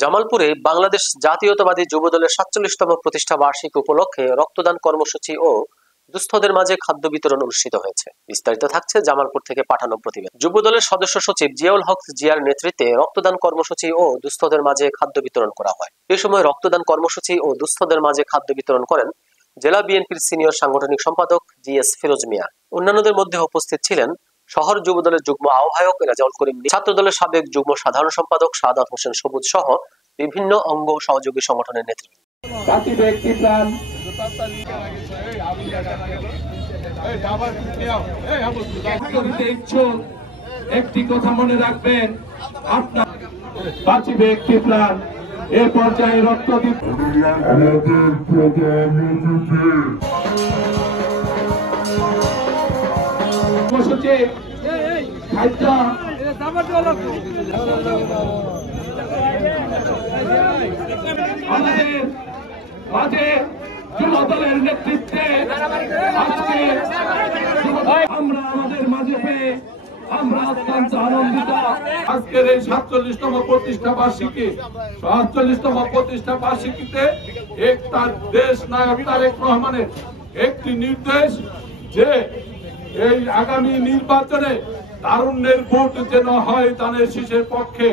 জামালপুরে বাংলাদেশ জাতীয়তাবাদী যুবদলের ৪৭তম প্রতিষ্ঠা বার্ষিকী উপলক্ষে রক্তদান কর্মসূচি ও দুস্থদের মাঝে খাদ্য বিতরণ অনুষ্ঠিত হয়েছে। বিস্তারিত থাকছে জামালপুর থেকে পাঠানো প্রতিবেদন। যুবদলের সদস্য সচিব জিয়াউল হক জিয়ার নেতৃত্বে রক্তদান কর্মসূচি ও দুস্থদের মাঝে খাদ্য বিতরণ করা হয়। এ সময় রক্তদান কর্মসূচি ও দুস্থদের মাঝে খাদ্য বিতরণ করেন জেলা বিএনপির সিনিয়র সাংগঠনিক সম্পাদক জিএস ফিরোজ মিয়া। অন্যান্যদের মধ্যে উপস্থিত ছিলেন শহর যুবদলের যুগ্ম আহ্বায়ক রাজাউল করিম, ছাত্রদলের সাবেক যুগ্ম সাধারণ সম্পাদক সাদাত হোসেন সবুজ সহ বিভিন্ন অঙ্গ সহযোগী সংগঠনের নেতৃবৃন্দ। একটি কথা মনে রাখবেন, আপনার বাঁচিবে একটি প্রাণ। এ পর্যায়ে রক্ত দিতে আমাদের মাঝে যুবদলের নেতৃত্বে আমরা আমাদের মাঝে পেয়ে আমরা অত্যন্ত আনন্দিত। আজকের এই ৪৭তম প্রতিষ্ঠা বার্ষিকীতে একটা দেশ নায়ক তারেক রহমানের একটি নির্দেশ যে এই আগামী নির্বাচনে তারুণ্যের ভোট যেন হয় দানের শীষের পক্ষে,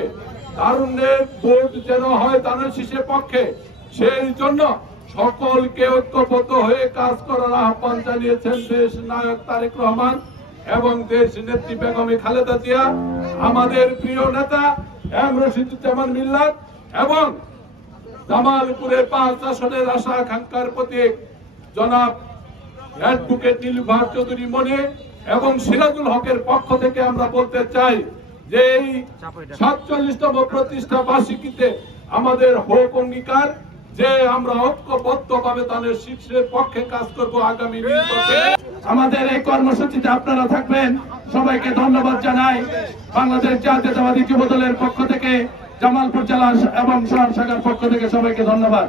তারুণ্যের ভোট যেন হয় দানের শীষের পক্ষে। সেই জন্য সকলকে ঐক্যবদ্ধ হয়ে কাজ করার আহ্বান জানিয়েছেন দেশ নায়ক তারেক রহমান এবং দেশ নেত্রী বেগম খালেদা জিয়া, আমাদের প্রিয় নেতা এম রশিদুজ্জামান মিল্লাত এবং জামালপুরের ৫ আসনের আশা আকাঙ্ক্ষার প্রতীক জনাব অ্যাডভোকেট নীলুফার চৌধুরী মনি এবং সিরাজুল হকের পক্ষ থেকে আমরা বলতে চাই যে এই ৪৭তম প্রতিষ্ঠা বার্ষিকীতে আমাদের হোক অঙ্গীকার যে আমরা ঐক্যবদ্ধভাবে তাদের শীর্ষের পক্ষে কাজ করব আগামী নির্বাচনে। আমাদের এই কর্মসূচিতে আপনারা থাকবেন, সবাইকে ধন্যবাদ জানাই। বাংলাদেশ জাতীয়তাবাদী যুবদলের পক্ষ থেকে, জামালপুর জেলা এবং শহর শাখার পক্ষ থেকে সবাইকে ধন্যবাদ।